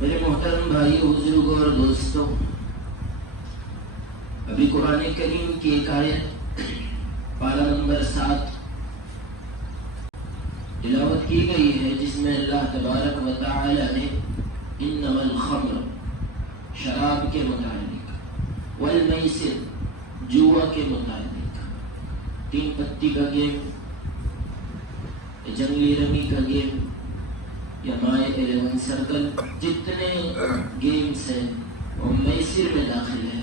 میرے محترم بھائیو، بزرگوں اور دوستوں، ابھی قرآن کریم کی ایک آیت پارہ نمبر 7 تلاوت کی گئی ہے، جس میں اللہ تبارک و تعالی نے انما الخمر شراب کے متعلق، والمیسر جوا کے متعلق، 3 پتی کا گیم، جنگلی رمی کا گیم یا مائے 11 سرکل، جتنے گیمز ہیں وہ میسر میں داخل ہے۔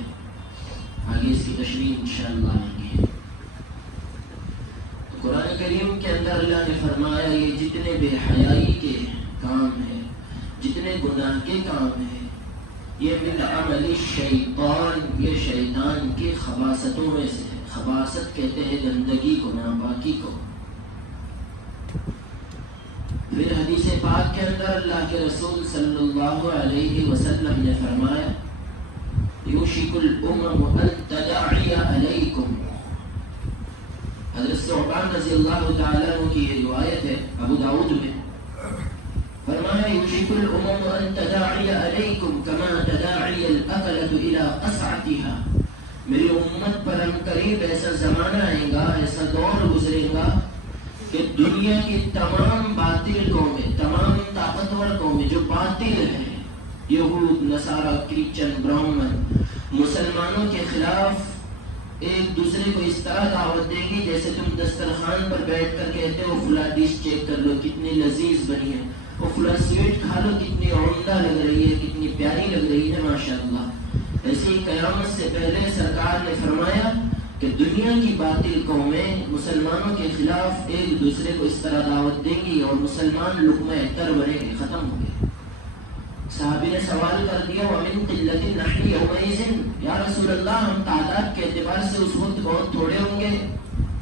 آگے اس کی تشریح انشاءاللہ آئیں گے۔ قرآن کریم کے اندر اللہ نے فرمایا یہ جتنے بے حیائی کے کام ہیں، جتنے گناہ کے کام ہیں، یہ من عمل الشیطان، یہ شیطان کے خباثتوں میں سے ہے۔ خباثت کہتے ہیں گندگی کو، ناپاکی کو۔ پھر حدیث پاک کے اندر اللہ کے رسول صلی اللہ علیہ وسلم نے فرمایا یوشک الامم ان تداعی علیکم، حضرت ثعبان رضی اللہ تعالیٰ عنہ کی یہ روایت ہے ابو داؤد میں، فرمایا یوشک الامم ان تداعی علیکم کما تداعی الاکلۃ الی قصعتها، میری امت پر ان قریب ایسا زمانہ آئے گا، ایسا دور گزرے گا کہ دنیا کی تمام باطل قومیں، تمام طاقتور قومیں جو باطل ہیں، یہود، نصارہ، کرسچن، برہمن، مسلمانوں کے خلاف ایک دوسرے کو اس طرح دعوت دیں گی جیسے تم دسترخوان پر بیٹھ کر کہتے ہو فلاں ڈش چیک کر لو کتنی لذیذ بنی ہے، وہ فلاں سویٹ کھا لو کتنی عمدہ لگ رہی ہے، کتنی پیاری لگ رہی ہے ماشاءاللہ۔ ایسے ہی قیامت سے پہلے سرکار نے فرمایا کہ دنیا کی باطل قومیں مسلمانوں کے خلاف ایک دوسرے کو اس طرح دعوت دیں گی اور مسلمان لقمہ تر بنیں گے، ختم ہوں گے۔ صحابی نے سوال کر دیا وَمِن قِلَّةٍ نَحْنُ يَوْمَئِذٍ، یا رسول اللہ ہم تعداد کے اعتبار سے اس وقت بہت تھوڑے ہوں گے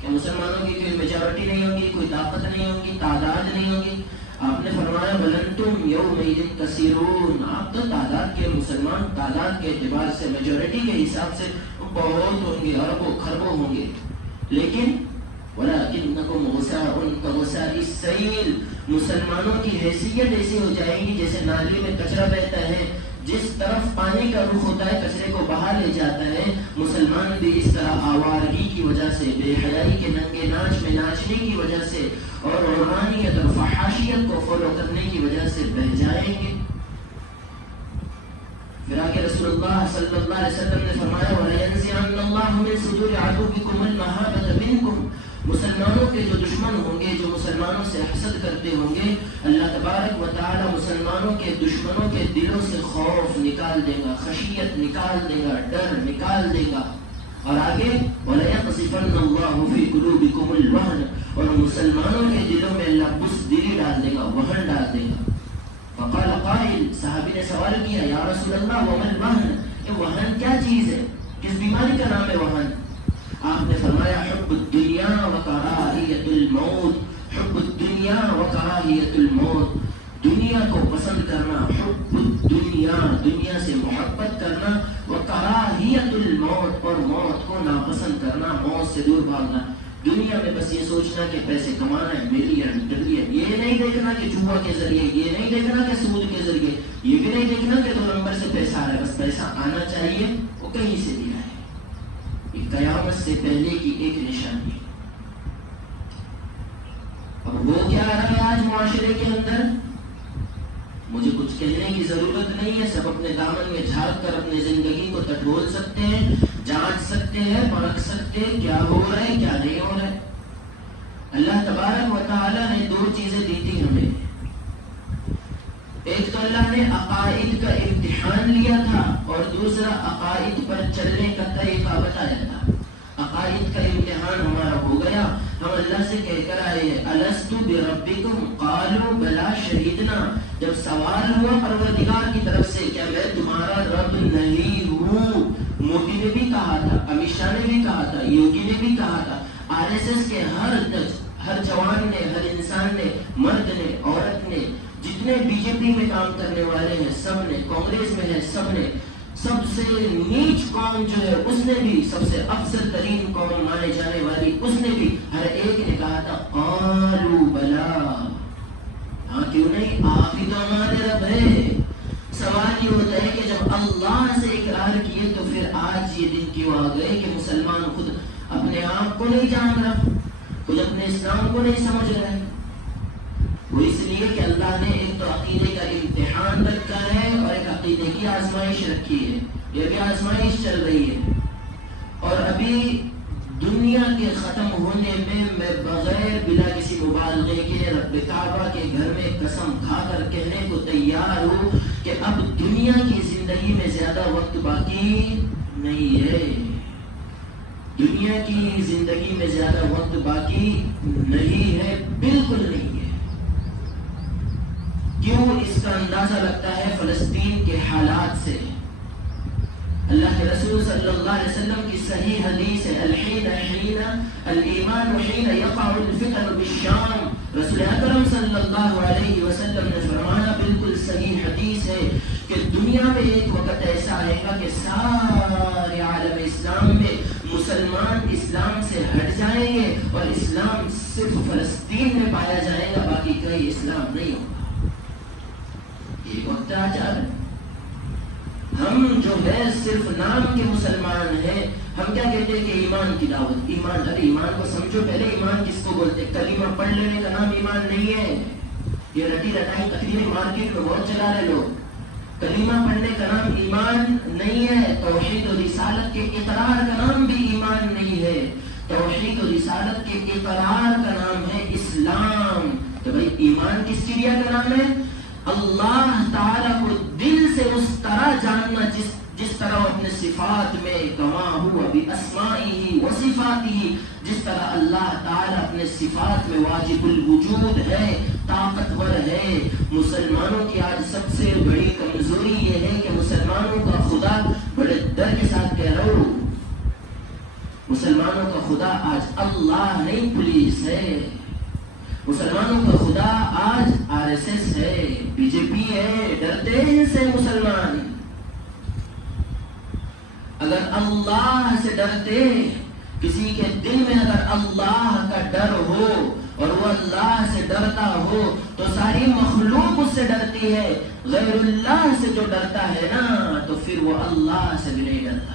کہ مسلمانوں کی کوئی میجورٹی نہیں ہوگی، کوئی طاقت نہیں ہوگی، تعداد نہیں ہوگی؟ آپ نے فرمایا بل انتم یومئذ کثیرون، آپ تو تعداد کے مسلمان تعداد کے اعتبار سے میجورٹی کے حساب سے بہت ہوں گے، اربوں خربوں ہوں گے، لیکن وَلَكِنَّكُمْ غُثَاءٌ كَغُثَاءِ السَّيْلِ، مسلمانوں کی حیثیت ایسی ہو جائے گی جیسے نالی میں کچرا بہتا ہے، جس طرف پانی کا رخ ہوتا ہے کچرے کو بہا لے جاتا ہے، مسلمان بھی اس طرح آوارگی کی وجہ سے، بے حیائی کے ننگے ناچ میں ناچنے کی وجہ سے اور روحانیت اور فحاشیت کو فالو کرنے کی وجہ سے بہہ جائیں گے۔ پھر آگے رسول اللہ صلی اللہ علیہ وسلم نے فرمایا وَلَيَنزِعَنَّ اللَّهُ مِن صُدُورِ عَدُوِّكُمُ الْمَهَابَةَ مِنكُمْ، مسلمانوں کے جو دشمن ہوں گے، جو مسلمانوں سے حسد کرتے ہوں گے، اللہ تبارک و تعالی مسلمانوں کے دشمنوں کے دلوں سے خوف نکال دے گا، خشیت نکال دے گا، ڈر نکال دے گا۔ اور آگے وَلَيَقْذِفَنَّ اللَّهُ فِي قُلُوبِكُمُ الْوَهْنَ، اور مسلمانوں کے دلوں میں اللہ بزدلی ڈال دے گا، وہن ڈال دے گا۔ فقال قائل، صحابی نے سوال کیا یا رسول اللہ وما الوہن، یہ وہن کیا چیز ہے، کس بیماری کا نام ہے وہن؟ آپ نے فرمایا حب الدنیا وکراہیت الموت، حب الدنیا وکراہیت الموت، دنیا کو پسند کرنا، حب الدنیا، دنیا سے محبت کرنا، وکراہیت الموت، اور موت کو ناپسند کرنا، موت سے دور بھاگنا۔ دنیا میں بس یہ سوچنا کہ پیسے کمانا ہے، ملین ٹریلین، یہ نہیں دیکھنا کہ جوا کے ذریعے، یہ نہیں دیکھنا کہ سود کے ذریعے، یہ بھی نہیں دیکھنا کہ 2 نمبر سے پیسہ آ رہا ہے، بس پیسہ آنا چاہیے، وہ کہیں سے بھی آئے۔ یہ قیامت سے پہلے کی ایک نشانی ہے۔ اب وہ کیا آ رہا ہے آج معاشرے کے اندر، مجھے کچھ کہنے کی ضرورت نہیں ہے، سب اپنے دامن میں جھانک کر اپنی زندگی کو ٹٹول سکتے ہیں، جانچ سکتے ہیں، پرکھ سکتے ہیں کیا ہو رہا ہے کیا نہیں ہو رہا ہے۔ اللہ تبارک و تعالیٰ نے 2 چیزیں دی تھی ہمیں، ایک تو اللہ نے عقائد کا امتحان لیا تھا اور دوسرا عقائد پر چلنے کا طریقہ بتایا تھا۔ عقائد کا امتحان ہمارا ہو گیا، ہم اللہ سے کہہ کر آئے الستُ بربکم قالوا بلا شہیدنا، جب سوال ہوا پروردگار کی طرف سے کیا میں تمہارا رب نہیں ہوں، مودی نے بھی کہا تھا، امت شاہ نے بھی کہا تھا، یوگی نے بھی کہا تھا، RSS کے ہر جوان نے، ہر انسان نے، مرد نے، عورت نے، جتنے BJP میں کام کرنے والے ہیں سب نے، کانگریس میں ہیں سب نے، سب سے نیچ قوم جو ہے اس نے بھی، سب سے افضل ترین قوم مانے جانے والی اس نے بھی، ہر ایک نے کہا تھا قالوا بلا، ہاں کیوں نہیں، آپ ہی تو ہمارے رب ہے، آپ کو نہیں جان رہا، کچھ اپنے اسلام کو نہیں سمجھ رہے. وہ اس لیے کہ اللہ نے ایک تو عقیدے کا امتحان رکھا ہے اور ایک عقیدے کی آزمائش رکھی ہے. یہ بھی آزمائش چل رہی ہے. اور ابھی دنیا کے ختم ہونے میں بغیر بلا کسی مبالغے کے رب کعبہ کے گھر میں قسم کھا کر کہنے کو تیار ہوں کہ اب دنیا کی زندگی میں زیادہ وقت باقی نہیں ہے. دنیا کی زندگی میں زیادہ وقت باقی نہیں ہے، بالکل نہیں ہے. کیوں؟ اس کا اندازہ لگتا ہے فلسطین کے حالات سے. اللہ کے رسول صلی اللہ علیہ وسلم کی صحیح حدیث ہے، الحین حین الایمان حین یقع الفتن بالشام. رسول اکرم صلی اللہ علیہ وسلم نے فرمایا، بالکل صحیح حدیث ہے، کہ دنیا میں ایک وقت ایسا آئے گا کہ سارے عالم اسلام میں مسلمان اسلام سے ہٹ جائیں گے اور اسلام صرف فلسطین میں پایا جائے گا، باقی کہیں اسلام نہیں ہوگا. یہ وقت آ جا رہا ہے. ہم جو ہے صرف نام کے مسلمان ہیں. ہم کیا کہتے ہیں کہ ایمان کی دعوت. ایمان، ارے ایمان کو سمجھو پہلے. ایمان کس کو بولتے؟ کلمہ پڑھ لینے کا نام ایمان نہیں ہے. یہ رٹی رٹائی تقریریں مارکیٹ میں بہت چلا رہے لوگ. کلمہ پڑھنے کا نام ایمان نہیں ہے. توحید و رسالت کے اقرار کا نام بھی ایمان نہیں ہے. توحید و رسالت کے اقرار کا نام ہے اسلام. تو بھائی ایمان کس چڑیا کا نام ہے؟ اللہ تعالیٰ کو دل سے اس طرح جاننا جس طرح اپنے صفات میں کما ہوا باسمائہ و صفاتہ، جس طرح اللہ تعالیٰ اپنے صفات میں واجب الوجود ہے، طاقتور ہے. مسلمانوں کی آج سب سے بڑی کمزوری یہ ہے کہ مسلمانوں کا خدا، بڑے ڈر کے ساتھ کہہ رہا ہوں، مسلمانوں کا خدا آج اللہ نہیں پولیس ہے. مسلمانوں کا خدا آج RSS ہے، BJP ہے. ڈرتے ہیں سے مسلمان. اگر اللہ سے ڈرتے، کسی کے دل میں اگر اللہ کا ڈر ہو اور وہ اللہ سے ڈرتا ہو تو ساری مخلوق اس سے ڈرتی ہے. غیر اللہ سے جو ڈرتا ہے نا تو پھر وہ اللہ سے بھی نہیں ڈرتا.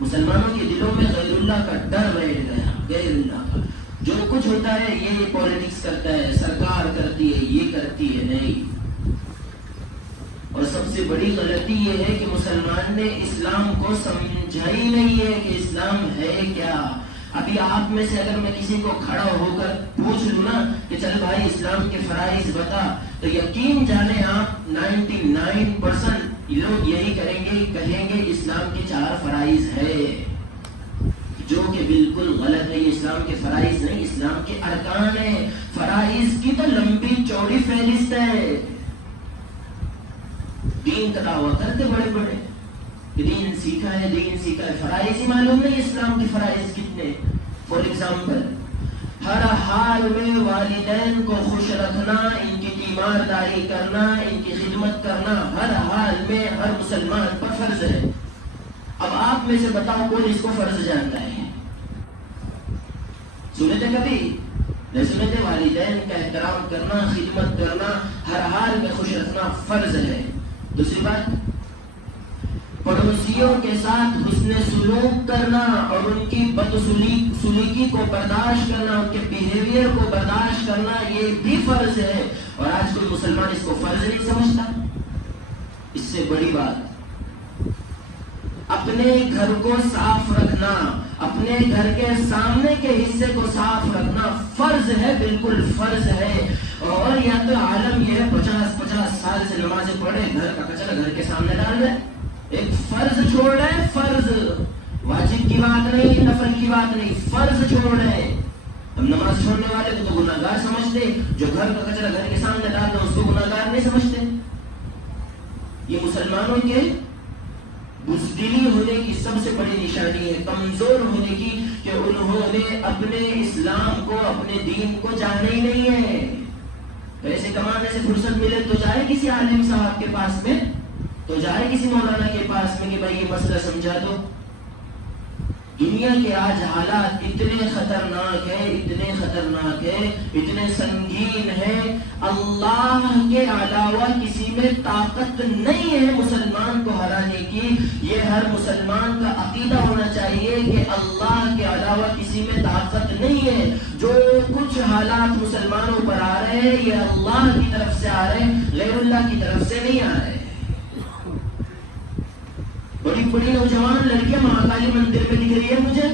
مسلمانوں کے دلوں میں غیر اللہ کا ڈر بیٹھ گیا. غیر اللہ کا جو کچھ ہوتا ہے یہ پالیٹکس کرتا ہے، سرکار کرتی ہے، یہ کرتی ہے، نہیں. اور سب سے بڑی غلطی یہ ہے کہ مسلمان نے اسلام کو سمجھا ہی نہیں ہے کہ اسلام ہے کیا. ابھی آپ میں سے اگر میں کسی کو کھڑا ہو کر پوچھ لوں نا کہ چل بھائی اسلام کے فرائض بتا، تو یقین جانے آپ 99% لوگ یہی کریں گے، کہیں گے اسلام کے 4 فرائض ہے، جو کہ بالکل غلط ہے. اسلام کے فرائض نہیں، اسلام کے ارکان ہیں. فرائض کی تو لمبی چوڑی فہرست ہے. دین کا دعویٰ کرتے بڑے بڑے، دین سیکھا ہے، دین سیکھا ہے. فرائض ہی معلوم نہیں اسلام کے فرائض کتنے. فار ایگزامپل، ہر حال میں والدین کو خوش رکھنا، ان کی تیمارداری کرنا، ان کی خدمت کرنا ہر حال میں ہر مسلمان پر فرض ہے. اب آپ میں سے بتاؤ کون اس کو فرض جانتا ہے؟ سنے تھے کبھی؟ نہیں سنے تھے. والدین کا احترام کرنا، خدمت کرنا، ہر حال میں خوش رکھنا فرض ہے. دوسری بات، پڑوسیوں کے ساتھ حسن سلوک کرنا اور ان کی بدسلوکی کو برداشت کرنا، ان کے بیہیویئر کو برداشت کرنا، یہ بھی فرض ہے. اور آج کوئی مسلمان اس کو فرض نہیں سمجھتا. اس سے بڑی بات، اپنے گھر کو صاف رکھنا، اپنے گھر کے سامنے کے حصے کو صاف رکھنا فرض ہے، بالکل فرض ہے. اور یا تو عالم یہ 50 سال سے نمازیں پڑھے، گھر کا کچرا گھر کے سامنے ڈال دے. ایک فرض چھوڑ رہے، فرض، واجب کی بات نہیں، نفل کی بات نہیں، فرض چھوڑ رہے. ہم نماز چھوڑنے والے کو تو گناہگار سمجھتے، جو گھر کا کچرا گھر کے سامنے ڈال دے اس کو گناہگار نہیں سمجھتے. یہ مسلمانوں کے بزدلی ہونے کی سب سے بڑی نشانی ہے، کمزور ہونے کی، کہ انہوں نے اپنے اسلام کو، اپنے دین کو جانا ہی نہیں ہے. پیسے کمانے سے فرصت ملے تو جائے کسی عالم صاحب کے پاس میں، تو جائے کسی مولانا کے پاس میں کہ بھائی یہ مسئلہ سمجھا دو. دنیا کے آج حالات اتنے خطرناک ہیں، اتنے خطرناک ہیں، اتنے سنگین ہیں، اللہ کے علاوہ کسی میں طاقت نہیں ہے مسلمان کو ہرانے کی۔ یہ ہر مسلمان کا عقیدہ ہونا چاہیے کہ اللہ کے علاوہ کسی میں طاقت نہیں ہے۔ جو کچھ حالات مسلمانوں پر آ رہے ہیں یہ اللہ کی طرف سے آ رہے ہیں، غیر اللہ کی طرف سے نہیں آ رہے۔ بڑی بڑی نوجوان لڑکیاں مہاکالی مندر میں دکھ رہی ہے مجھے،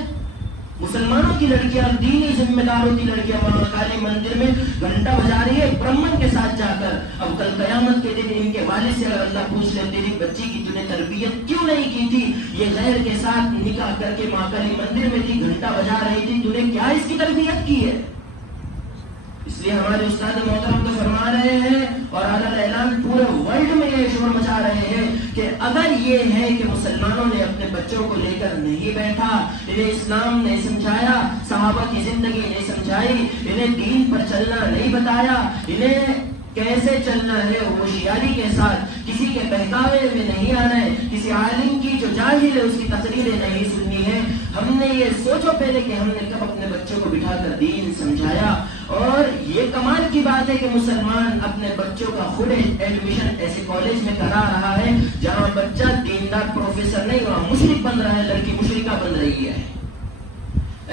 مسلمانوں کی لڑکیاں، دینی ذمہ داروں کی لڑکیاں مہاکالی مندر میں گھنٹہ بجا رہی ہے برہمن کے ساتھ جا کر۔ اب کل قیامت کے دن ان کے والد سے اگر اللہ پوچھ لے تیری بچی کی تُو نے تربیت کیوں نہیں کی تھی، یہ غیر کے ساتھ نکاح کر کے مہاکالی مندر میں تھی، گھنٹہ بجا رہی تھی، تو نے کیا اس کی تربیت کی ہے؟ اس لیے ہمارے استاد محترم تو فرما رہے ہیں اور اعلیٰ اعلان پورے ورلڈ میں یہ شور مچا رہے ہیں کہ اگر یہ ہے کہ مسلمانوں نے اپنے بچوں کو لے کر نہیں بیٹھا، انہیں اسلام نہیں سمجھایا، صحابہ کی زندگی نہیں سمجھائی، انہیں دین پر چلنا نہیں بتایا، انہیں کیسے چلنا ہے ہوشیاری کے ساتھ، کسی کے بہکاوے میں نہیں آنا ہے، کسی عالم کی جو جاہل ہے اس کی تقریریں نہیں سننی ہے۔ ہم نے یہ سوچو پہلے کہ ہم نے کب اپنے بچوں کو بٹھا کر دین سمجھایا۔ اور یہ کمال کی بات ہے کہ مسلمان اپنے بچوں کا خود ایڈمیشن ایسے کالج میں کرا رہا ہے جہاں بچہ دیندار پروفیسر نہیں، وہاں مشرک بن رہا ہے، لڑکی مشرکہ بن رہی ہے۔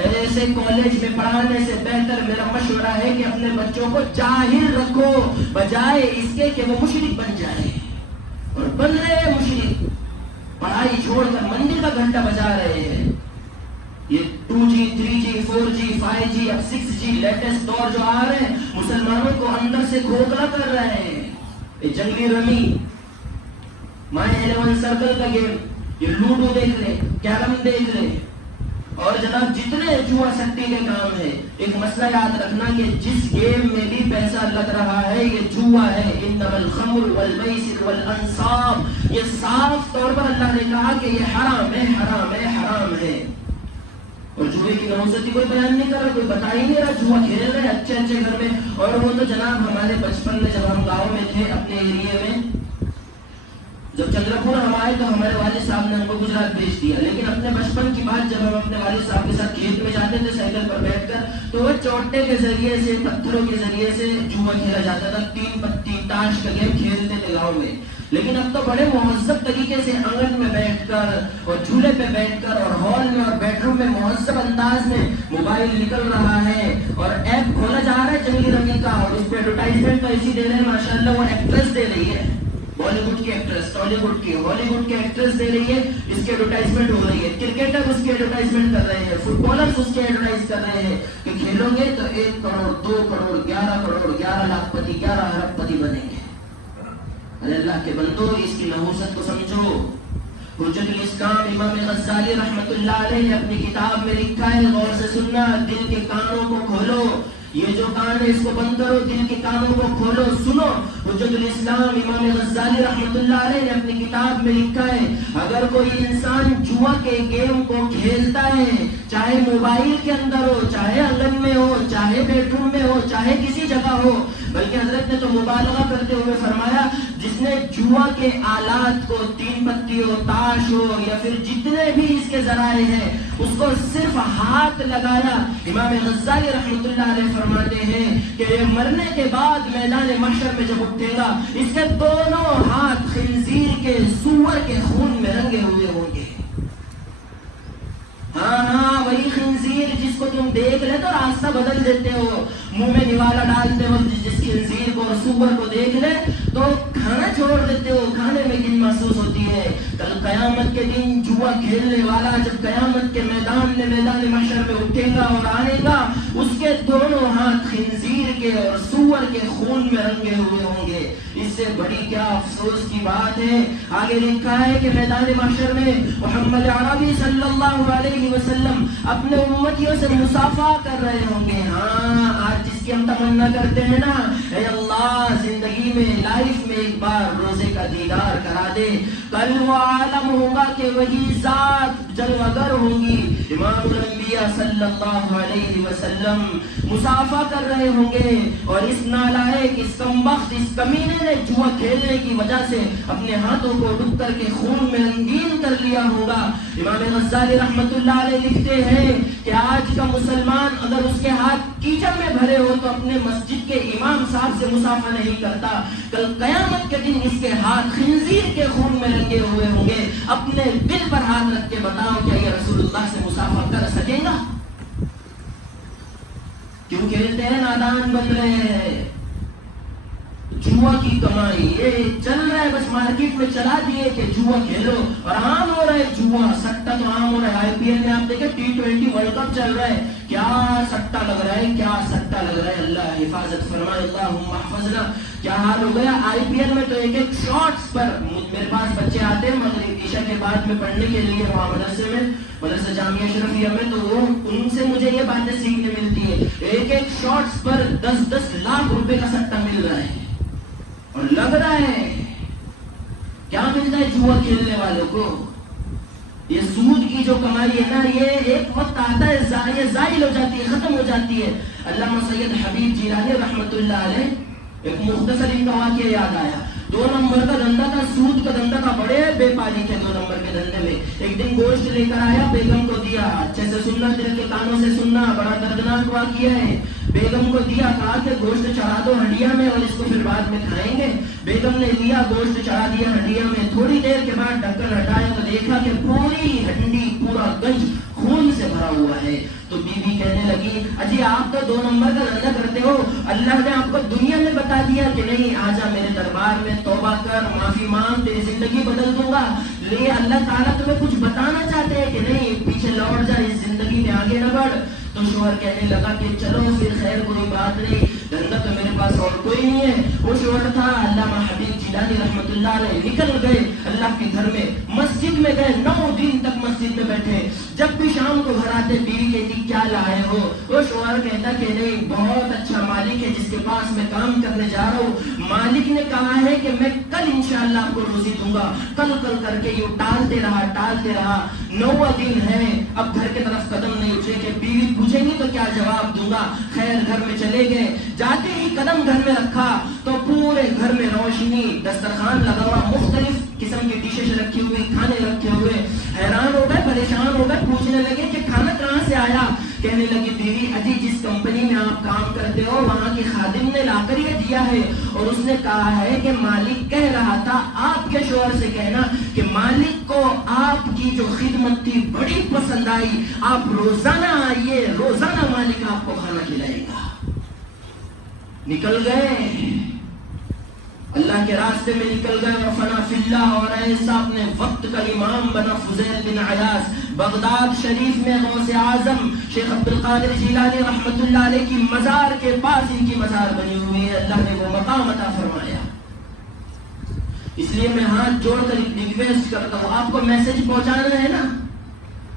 ایسے کالج میں پڑھانے سے بہتر میرا مشورہ ہے کہ اپنے بچوں کو جاہل رکھو بجائے اس کے کہ وہ مشرک بن جائے، اور بن رہے ہیں مشرک، پڑھائی چھوڑ کر مندر کا گھنٹہ بجا رہے ہیں۔ یہ 2G 3G 4G 5G اب 6G لیٹسٹ دور جو آ رہے ہیں مسلمانوں کو اندر سے کھوکھلا کر رہے ہیں۔ یہ جنگلی رمی، مائی 11 سرکل کا گیم، یہ لوڈو دیکھ لیں، کیرم دیکھ لیں، اور جناب جتنے جوا سکتی کے کام ہے۔ ایک مسئلہ یاد رکھنا کہ جس گیم میں بھی پیسہ لگ رہا ہے یہ جوا ہے۔ انما الخمر والمیسر والانصاب، یہ صاف طور پر اللہ نے کہا کہ یہ حرام ہے، حرام ہے، حرام ہے۔ اور جوئے کی نحوستی کوئی بیان نہیں کر رہا، کوئی بتا ہی نہیں رہا، جوا کھیل رہے اچھے اچھے گھر میں۔ اور وہ تو جناب ہمارے بچپن میں جب ہم گاؤں میں تھے اپنے ایریے میں، جب چندرپور ہم آئے تو ہمارے والد صاحب نے ہم کو گجرات بھیج دیا، لیکن اپنے بچپن کی بات جب ہم اپنے والد صاحب کے ساتھ کھیت میں جاتے تھے سائیکل پر بیٹھ کر، تو وہ چوٹے کے ذریعے سے، پتھروں کے ذریعے سے جوا کھیلا جاتا تھا، 3 پتی تاش کا گیم کھیلتے تھے گاؤں میں۔ لیکن اب تو بڑے مہذب طریقے سے آنگن میں بیٹھ کر اور جھولے پہ بیٹھ کر اور ہال میں اور بیڈ روم میں مہذب انداز میں موبائل نکل رہا ہے اور ایپ کھولا جا رہا ہے جنگلی رمی کا، اور اس پہ ایڈورٹائزمنٹ تو ایسی دے رہے ہیں ماشاءاللہ، وہ ایکٹریس دے رہی ہے، بالی ووڈ کی ایکٹریس، ٹالی ووڈ کی، ہالی ووڈ کی ایکٹریس دے رہی ہے، اس کی ایڈورٹائزمنٹ ہو رہی ہے، کرکٹر اس کی ایڈورٹائزمنٹ کر رہے ہیں، فٹ بالرز اس کی ایڈورٹائز کر رہے ہیں کہ کھیلو گے تو 1 کروڑ 2 کروڑ 11 کروڑ 11 لاکھ پتی 11 ارب پتی بنیں گے۔ اللہ کے بندو اس کی نحوست کو سمجھو۔ حجت الاسلام امام غزالی رحمت اللہ علیہ نے اپنی کتاب میں لکھا ہے، غور سے سننا، دل کے کانوں کو کھولو، یہ جو کان ہے اس کو بند کرو، دل کے کانوں کو کھولو، سنو۔ حجت الاسلام امام غزالی رحمت اللہ علیہ نے اپنی کتاب میں لکھا ہے، اگر کوئی انسان جوا کے گیم کو کھیلتا ہے، چاہے موبائل کے اندر ہو، چاہے آنگن میں ہو، چاہے بیڈ روم میں ہو، چاہے کسی جگہ ہو، بلکہ حضرت نے تو مبالغہ کرتے ہوئے فرمایا جس نے جوا کے آلات کو 3 پتی ہو، تاش ہو یا پھر جتنے بھی اس کے ذرائع ہیں اس کو صرف ہاتھ لگایا، امام غزالی رحمت اللہ علیہ فرماتے ہیں کہ یہ مرنے کے بعد میدان محشر میں جب اٹھے گا اس کے دونوں ہاتھ خنزیر کے، سور کے خون میں رنگے ہوئے ہوں گے۔ ہاں وہی خنزیر جس کو تم دیکھ لے تو راستہ بدل دیتے ہو، منہ میں نوالا ڈالتے ہو، جس خنزیر کو اور سور کو دیکھ لے تو کھانا چھوڑ دیتے ہو، کھانے میں دن محسوس ہوتی ہے۔ کل قیامت کے دن جوا کھیلنے والا جب قیامت کے میدان محشر میں اٹھے گا اور آئے گا، اس کے دونوں ہاتھ خنزیر کے اور سور کے خون میں رنگے ہوئے ہوں گے۔ اس سے بڑی کیا افسوس کی بات ہے۔ آگے لکھا ہے کہ میدان محشر میں محمد عربی صلی اللہ علیہ وسلم اپنے امتیوں سے مصافحہ کر رہے ہوں گے۔ ہاں آج جس کی ہم تمنا کرتے ہیں نا، اے اللہ زندگی زندگی میں لائف میں ایک بار روزے کا دیدار کرا دے، کل وہ عالم ہوگا کہ وہی ذات جلوگر ہوں گی، امام الانبیاء صلی اللہ علیہ وسلم مسافہ کر رہے ہوں گے، اور اس نالائق، اس کمبخت، اس کمینے نے جوا کھیلنے کی وجہ سے اپنے ہاتھوں کو ڈوب کر کے خون میں رنگین کر لیا ہوگا۔ امام غزالی رحمت اللہ علیہ لکھتے ہیں کہ آج کا مسلمان اگر اس کے ہاتھ کیچڑ میں بھرے ہو تو اپنے مسجد کے امام صاحب سے مسافہ نہیں کرتا، کل قیامت کے دن اس کے ہاتھ خنزیر کے خون میں رنگے ہوئے ہوں گے۔ اپنے دل پر ہاتھ رکھ کے بتاؤ کیا یہ رسول اللہ سے مسافہ کر سکے گا؟ کیوں کھیلتے ہیں؟ نادان بن رہے ہیں، جوا کی کمائی یہ چل رہا ہے، بس مارکیٹ میں چلا دیے کہ جوا کھیلو، اور عام ہو رہا ہے جوا، سٹا تو عام ہو رہا ہے۔ IPL میں آپ دیکھیں T20 ورلڈ کپ چل رہا ہے، کیا سٹا لگ رہا ہے، کیا سٹا لگ رہا ہے، اللہ حفاظت فرمائے، اللہم احفظنا۔ کیا حال ہو گیا IPL میں تو ایک ایک شارٹس پر، میرے پاس بچے آتے ہیں مغرب عشاء کے بعد میں پڑھنے کے لیے وہاں مدرسے میں، مدرسہ جامعہ اشرفیہ میں، تو وہ ان سے مجھے یہ باتیں سیکھنے ملتی ہے، ایک ایک شارٹس پر 10-10 لاکھ روپے کا سٹا مل رہا ہے، اور لگ رہا ہے کیا ملتا ہے جوا کھیلنے والوں کو؟ یہ سود کی جو کمائی ہے نا، یہ ایک وقت آتا ہے یہ زائل ہو جاتی ہے، ختم ہو جاتی ہے۔ علامہ سید حبیب جیلانی رحمت اللہ علیہ ایک مختصر ان کا واقعہ یاد آیا، 2 نمبر کا دھندا تھا، سود کا دھندا تھا، بڑے بے پاری تھے 2 نمبر کے دھندے میں۔ ایک دن گوشت لے کر آیا، بیگم کو دیا، اچھے سے سننا، دل کے کانوں سے سننا، بڑا دردناک واقعہ ہے۔ بیگم کو دیا، کہا کہ گوشت چڑھا دو ہنڈیا میں اور اس کو پھر بعد میں کھائیں گے۔ بیگم نے لیا، گوشت چڑھا دیا ہنڈیا میں، تھوڑی دیر کے بعد ڈھکن ہٹایا تو دیکھا کہ پوری ہنڈی، پورا گنج خون سے بھرا ہوا ہے۔ تو بی بی کہنے لگی، اجی آپ تو 2 نمبر کا دھندا کرتے ہو، اللہ نے آپ کو دنیا میں بتا دیا کہ نہیں آجا میرے دربار میں، توبہ کر، معافی مانگ، تیری زندگی بدل دوں گا، لیکن اللہ تعالیٰ تمہیں کچھ بتانا چاہتے ہیں کہ نہیں پیچھے لوٹ جا، اس زندگی میں آگے نہ بڑھ۔ تو شوہر کہنے لگا کہ چلو پھر خیر کوئی بات نہیں، دھندا تو میرے پاس اور کوئی نہیں ہے۔ وہ شوہر تھا علامہ حبیب جیلانی رحمت اللہ علیہ، نکل گئے اللہ کے گھر میں، مسجد میں گئے، 9 دن تک مسجد میں بیٹھے۔ جب بھی شام کو گھر آتے بیوی کہتی کیا لائے ہو؟ وہ شوہر کہتا کہ نہیں بہت اچھا مالک ہے جس کے پاس میں کام کرنے جا رہا ہوں، مالک نے کہا ہے کہ میں کل انشاءاللہ آپ کو روزی دوں گا، کل کر کے یہ ٹالتے رہا، 9واں دن ہے، اب گھر کی طرف قدم نہیں اٹھے کہ بیوی پوچھیں گی تو کیا جواب دوں گا۔ خیر گھر میں چلے گئے، جاتے ہی قدم گھر میں رکھا تو پورے گھر میں روشنی، دسترخوان لگا ہوا، مختلف قسم کی ڈشز رکھی ہوئی، کھانے رکھے ہوئے۔ حیران ہو گئے، پریشان ہو گئے، پوچھنے لگے کہ کھانا کہاں سے آیا؟ کہنے لگی بیوی اجی جس کمپنی میں آپ کام کرتے ہو وہاں کی خادم نے لا کر یہ دیا ہے، اور اس نے کہا ہے کہ مالک کہہ رہا تھا آپ کے شوہر سے کہنا کہ مالک کو آپ کی جو خدمت تھی بڑی پسند آئی، آپ روزانہ آئیے، روزانہ مالک آپ کو کھانا کھلائے گا۔ نکل گئے، اللہ کے راستے میں نکل گئے، اور فنا فی اللہ، اور ایسا اپنے وقت کا امام بنا فضیل بن عیاض۔ بغداد شریف میں غوث اعظم شیخ عبدالقادر جیلانی رحمت اللہ علیہ کی مزار کے پاس ان کی مزار بنی ہوئی ہے، اللہ نے وہ مقام عطا فرمایا۔ اس لیے میں ہاتھ جوڑ کر ریکویسٹ کرتا ہوں، آپ کو میسج پہنچانا ہے نا،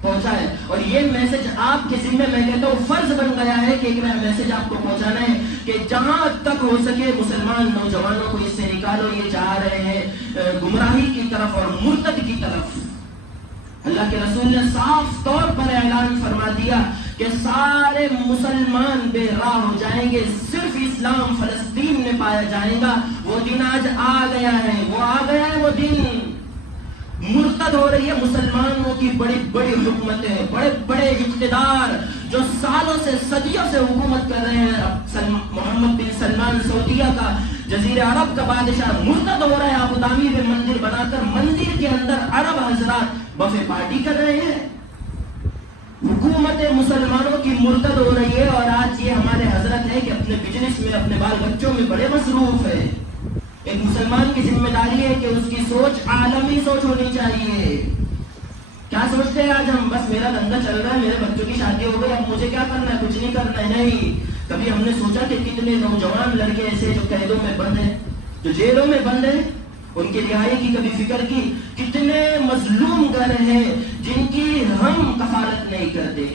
پہنچائے، اور یہ میسج آپ کے ذمہ، میں کہتا ہوں فرض بن گیا ہے کہ ایک میسج آپ کو پہنچانا ہے کہ جہاں تک ہو سکے مسلمان نوجوانوں کو اس سے نکالو، یہ چاہ رہے ہیں گمراہی کی طرف اور مرتد کی طرف۔ اللہ کے رسول نے صاف طور پر اعلان فرما دیا کہ سارے مسلمان بے راہ ہو جائیں گے، صرف اسلام فلسطین میں پایا جائے گا۔ وہ دن آج آ گیا ہے، وہ آ گیا ہے وہ دن۔ مرتد ہو رہی ہے مسلمانوں کی بڑی بڑی حکومتیں، بڑے بڑے اقتدار جو سالوں سے صدیوں سے حکومت کر رہے ہیں۔ محمد بن سلمان سعودیہ کا، جزیرہ عرب کا بادشاہ مرتد ہو رہا ہے، ابو ظبی میں مندر بنا کر مندر کے اندر عرب حضرات بفے پارٹی کر رہے ہیں۔ حکومت مسلمانوں کی مرتد ہو رہی ہے، اور آج یہ ہمارے حضرت ہے کہ اپنے بزنس میں، اپنے بال بچوں میں بڑے مصروف ہے۔ ایک مسلمان کی ذمہ داری ہے کہ اس کی سوچ عالمی سوچ ہونی چاہیے۔ کیا سوچتے ہیں آج ہم؟ بس میرا دھندا چل رہا ہے، میرے بچوں کی شادی ہو گئی، اب مجھے کیا کرنا ہے؟ کچھ نہیں کرنا ہے۔ نہیں، کبھی ہم نے سوچا کہ کتنے نوجوان لڑکے ایسے جو قیدوں میں بند ہیں، جو جیلوں میں بند ہیں، ان کی رہائی کی کبھی فکر کی؟ کتنے مظلوم گھر ہیں جن کی ہم کفالت نہیں کرتے۔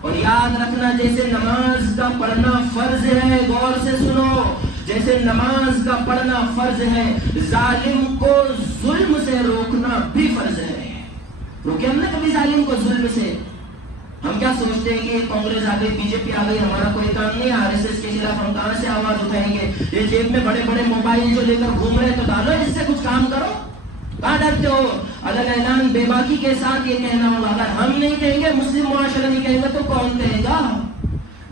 اور یاد رکھنا، جیسے نماز کا پڑھنا فرض ہے، غور سے سنو، جیسے نماز کا پڑھنا فرض ہے، ظالم کو ظلم سے روکنا بھی فرض ہے۔ روکے ہم نے کبھی ظالم کو ظلم سے؟ ہم کیا سوچتے ہیں کہ کانگریس آ گئی، بی جے پی آ گئی، ہمارا کوئی کام نہیں، آر ایس ایس کے خلاف ہم کہاں سے آواز اٹھائیں گے؟ یہ جیب میں بڑے بڑے موبائل جو لے کر گھوم رہے تو ڈالو اس سے کچھ کام کرو، کہاں ڈرتے ہو؟ اگر اعلان بے باکی کے ساتھ یہ کہنا ہوگا، اگر ہم نہیں کہیں گے، مسلم معاشرہ نہیں کہیں گے تو کون کہے گا؟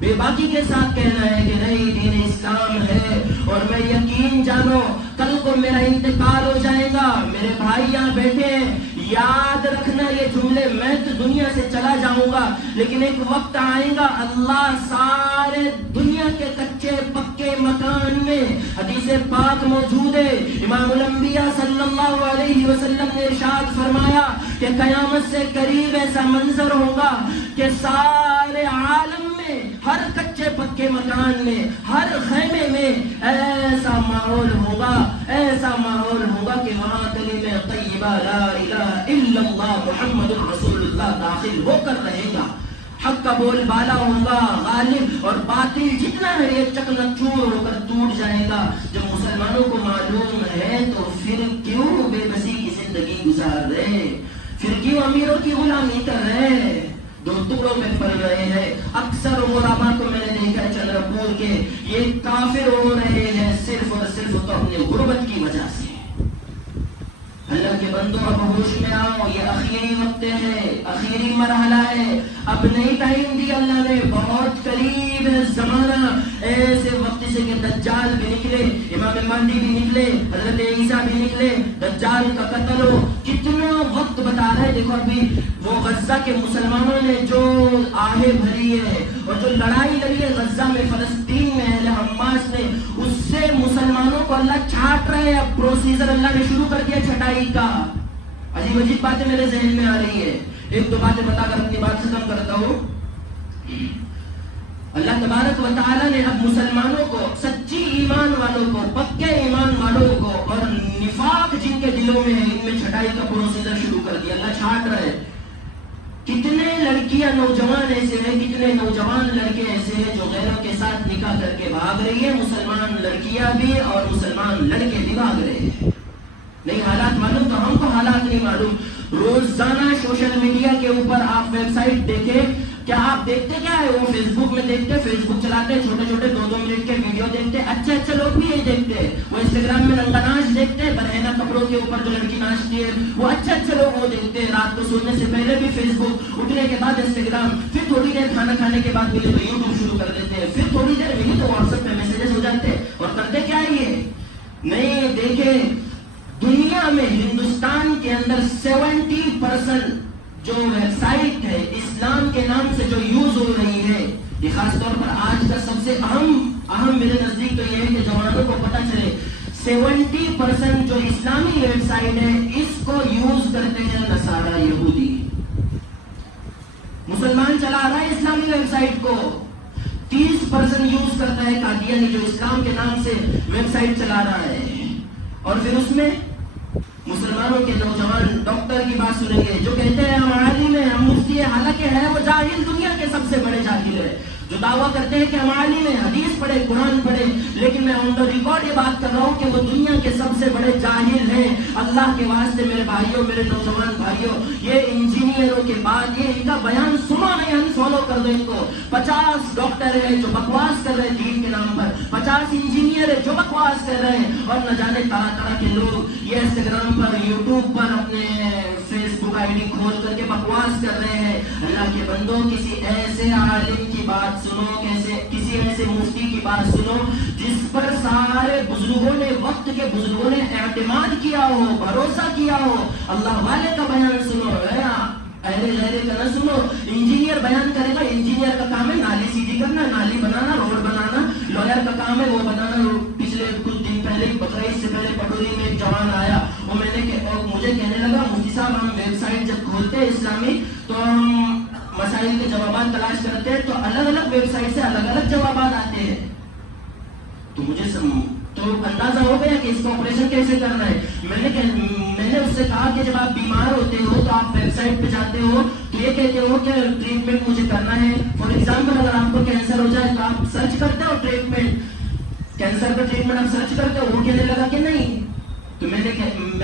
بے باکی کے ساتھ کہنا ہے کہ نہیں، دین اسلام ہے، اور میں یقین جانو کل کو میرا انتقال ہو جائے گا، میرے بھائی یہاں بیٹھے ہیں، یاد رکھنا یہ جملے، میں تو دنیا سے چلا جاؤں گا لیکن ایک وقت آئے گا اللہ سارے دنیا کے کچے پکے مکان میں، حدیث پاک موجود ہے، امام الانبیاء صلی اللہ علیہ وسلم نے ارشاد فرمایا کہ قیامت سے قریب ایسا منظر ہوگا کہ سارے عالم میں، ہر کچے پکے مکان میں، ہر خیمے میں ایسا ماحول ہوگا، ایسا ماحول ہوگا کہ وہاں کلمہ طیبہ لا الہ الا اللہ محمد رسول اللہ داخل ہو کر رہے گا، حق کا بول بالا ہوگا غالب، اور باطل جتنا ہے یہ چکنا چور ہو کر ٹوٹ جائے گا۔ جب مسلمانوں کو معلوم ہے تو پھر کیوں بے بسی کی زندگی گزار رہے، پھر کیوں امیروں کی غلامی کر رہے، دو ٹکڑوں میں پڑ رہے ہیں۔ اکثر غربا کو میں نے دیکھا ہے چندر پور کے، یہ کافر ہو رہے ہیں صرف اور صرف تو اپنی غربت کی وجہ سے۔ اللہ کے بندوں اب ہوش میں آؤ، یہ آخری وقت ہے، آخری مرحلہ ہے، اب نہیں ٹائم دی اللہ نے، بہت قریب ہے زمانہ، ایسے وقت سے کہ دجال بھی نکلے، امام مہدی بھی نکلے، حضرت عیسیٰ بھی نکلے، دجال کا قتل ہو، کتنا وقت بتا رہے۔ دیکھو ابھی وہ غزہ کے مسلمانوں نے جو آہیں بھری ہے اور جو لڑائی لڑی ہے غزہ میں، فلسطین میں اہل حماس نے، اس سے مسلمانوں کو اللہ چھاٹ رہے ہیں۔ اب پروسیجر اللہ نے شروع کر دیا چھٹائی کا۔ عجیب عجیب باتیں میرے ذہن میں آ رہی ہے، ایک دو باتیں بتا کر اپنی بات ختم کرتا ہوں۔ اللہ تبارک و تعالیٰ نے اب مسلمانوں کو، سچی ایمان والوں کو، پکے ایمان والوں کو، اور نفاق جن کے دلوں میں ہے، ان میں چھٹائی کا پروسیجر شروع کر دیا۔ اللہ چھانٹ رہے کتنے لڑکیاں نوجوان ایسے ہیں، کتنے نوجوان لڑکے ایسے ہیں جو غیروں کے ساتھ نکاح کر کے بھاگ رہی ہے، مسلمان لڑکیاں بھی اور مسلمان لڑکے بھی بھاگ رہے ہیں۔ نہیں حالات معلوم تو ہم کو حالات نہیں معلوم۔ روزانہ سوشل میڈیا کے اوپر آپ ویب سائٹ دیکھیں، کیا آپ دیکھتے کیا ہے؟ وہ فیس بک میں دیکھتے، فیس بک چلاتے، چھوٹے چھوٹے 2-2 منٹ کے ویڈیو دیکھتے، اچھے اچھے لوگ بھی یہ دیکھتے۔ وہ انسٹاگرام میں ننگا ناچ دیکھتے، برہنہ کپڑوں کے اوپر جو لڑکی ناچتی ہے، وہ اچھے اچھے لوگ وہ دیکھتے۔ رات کو سونے سے پہلے بھی فیس بک، اٹھنے کے بعد انسٹاگرام، پھر تھوڑی دیر کھانا کھانے کے بعد بھی یوٹیوب شروع کر دیتے ہیں، پھر تھوڑی دیر ملی تو واٹس ایپ پہ میسیجز ہو جاتے، اور کرتے کیا ہے یہ؟ نہیں دیکھیں، دنیا میں ہندوستان کے اندر 70% جو ویب سائٹ ہے اسلام کے نام سے جو یوز ہو رہی ہے، یہ خاص طور پر آج کا سب سے اہم میرے نزدیک تو یہ ہے کہ جوانوں کو پتہ چلے 70% جو اسلامی ویب سائٹ ہے اس کو یوز کرتے ہیں نصارہ یہودی۔ مسلمان چلا رہا ہے اسلامی ویب سائٹ کو، 30% یوز کرتا ہے قادیانی جو اسلام کے نام سے ویب سائٹ چلا رہا ہے، اور پھر اس میں مسلمانوں کے نوجوان ڈاکٹر کی بات سنیں گے جو کہتے ہیں ہم عالم ہیں، ہم مفتی ہیں، حالانکہ ہے وہ جاہل، دنیا کے سب سے بڑے جاہل ہے، جو دعویٰ کرتے ہیں کہ ہم عالم ہیں، حدیث پڑھے، قرآن پڑھے، لیکن میں آن دا ریکارڈ یہ بات کر رہا ہوں کہ وہ دنیا کے سب سے بڑے جاہل ہیں۔ اللہ کے واسطے میرے بھائیوں، میرے نوجوان بھائیوں، یہ انجینئروں کے بعد یہ ان کا بیان سنو نہیں، ان فالو کر دو ان کو۔ 50 ڈاکٹر ہیں جو بکواس کر رہے ہیں دین کے نام پر، 50 انجینئر ہیں جو بکواس کر رہے ہیں، اور نہ جانے طرح طرح کے لوگ یہ انسٹاگرام پر، یوٹیوب پر اپنے فیس بک آئی ڈی کھول کر کے بکواس کر رہے ہیں۔ اللہ کے بندوں، کسی ایسے عالم کی بات سنو، کسی ایسے مفتی کی بات سنو جس پر سارے بزرگوں نے، وقت کے بزرگوں نے اعتماد کیا ہو، بھروسہ کیا ہو۔ اللہ والے کا بیان سنو، اہل غیرے کا نہ سنو۔ انجینئر بیان کرے گا، انجینئر کا کام ہے نالی سیدھی کرنا، نالی بنانا، روڈ بنانا۔ لائر کا کام ہے وہ بنانا۔ پچھلے کچھ دن پہلے، بقرعید سے پہلے پٹوری میں ایک جوان آیا، وہ مجھے کہنے لگا مفتی صاحب ہم ویب سائٹ جب کھولتے ہیں اسلامی تو ہم مسائل کے جوابات تلاش کرتے ہیں تو الگ الگ ویب سائٹ سے الگ الگ جوابات آتے ہیں، تو مجھے تو اندازہ ہو گیا کہ اس کو آپریشن کیسے کرنا ہے۔ میں نے اس سے کہا کہ جب آپ بیمار ہوتے ہو تو آپ ویب سائٹ پہ جاتے ہو تو یہ کہتے ہو کہ ٹریٹمنٹ مجھے کرنا ہے۔ فار ایگزامپل اگر آپ کو کینسر ہو جائے تو آپ سرچ کرتے ہو ٹریٹمنٹ، کینسر کا ٹریٹمنٹ آپ سرچ کرتے ہو، وہ کہنے لگا کہ نہیں. تو میں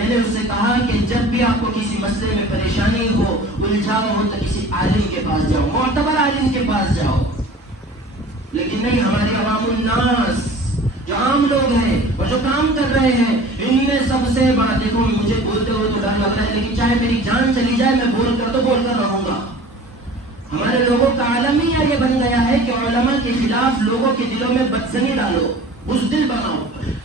نے اس سے کہا کہ جب بھی آپ کو کسی مسئلے میں پریشانی ہو، الجھاؤ ہو، تو کسی عالم کے پاس جاؤ، معتبر عالم کے پاس جاؤ. لیکن نہیں، ہمارے عوام الناس جو عام لوگ ہیں اور جو کام کر رہے ہیں، ان میں سب سے بڑا، دیکھو مجھے بولتے ہو تو ڈر لگ رہا ہے، لیکن چاہے میری جان چلی جائے میں بول کر رہوں گا. ہمارے لوگوں کا عالمیہ یہ بن گیا ہے کہ علماء کے خلاف لوگوں کے دلوں میں بدزنی ڈالو، بزدل بناؤ،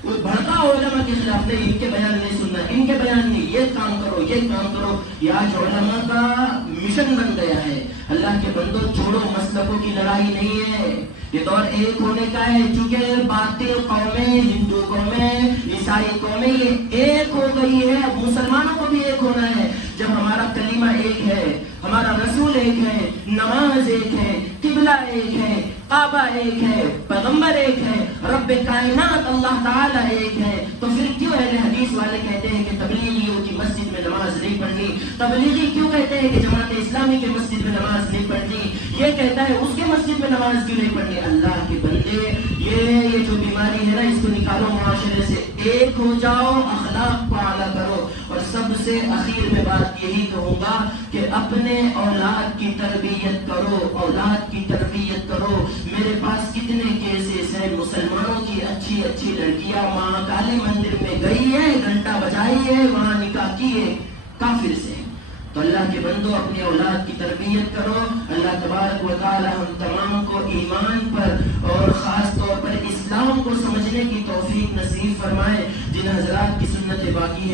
کوئی بھڑکا علماء کے خلاف نہیں، ان کے بیان نہیں سننا، ان کے بیان نہیں، یہ کام کرو، یہ کام کرو. یہ آج علماء کا مشن بن گیا ہے. اللہ کے بندوں، چھوڑو، مسلکوں کی لڑائی نہیں ہے، یہ دور ایک ہونے کا ہے. چونکہ باطل قومیں، ہندو قومیں، عیسائی قومیں یہ ایک ہو گئی ہے، اب مسلمانوں کو بھی ایک ہونا ہے. جب ہمارا کلمہ ایک ہے، ہمارا رسول ایک ہے، نماز ایک ہے، قبلہ ایک ہے، کعبہ ایک ہے، پیغمبر ایک ہے، رب کائنات اللہ تعالیٰ ایک ہے، تو پھر کیوں اہل حدیث والے کہتے ہیں کہ تبلیغیوں کی مسجد میں نماز نہیں پڑھنی؟ تبلیغی کیوں کہتے ہیں کہ جماعت اسلامی کی مسجد میں نماز نہیں پڑھنی؟ یہ کہتا ہے اس کے مسجد میں نماز کیوں نہیں پڑھنی؟ اللہ کے بندے، یہ جو بیماری ہے نا، اس کو نکالو معاشرے سے، ایک ہو جاؤ، اخلاق کو اعلیٰ کرو. اور سب سے اخیر میں بات یہی کہوں گا کہ اپنے اولاد کی تربیت کرو، اولاد کی تربیت کرو. میرے پاس کتنے کیسز ہیں مسلمانوں کی اچھی اچھی لڑکیاں ماں کالی مندر میں گئی ہے، گھنٹہ بجائی ہے، وہاں نکاح کی ہے کافر سے. تو اللہ کے بندوں، اپنی اولاد کی تربیت کرو. اللہ تبارک و تعالی ہم تمام کو ایمان پر اور خاص طور پر اسلام کو سمجھنے کی توفیق نصیب فرمائے. جن حضرات کی سنتیں باقی ہے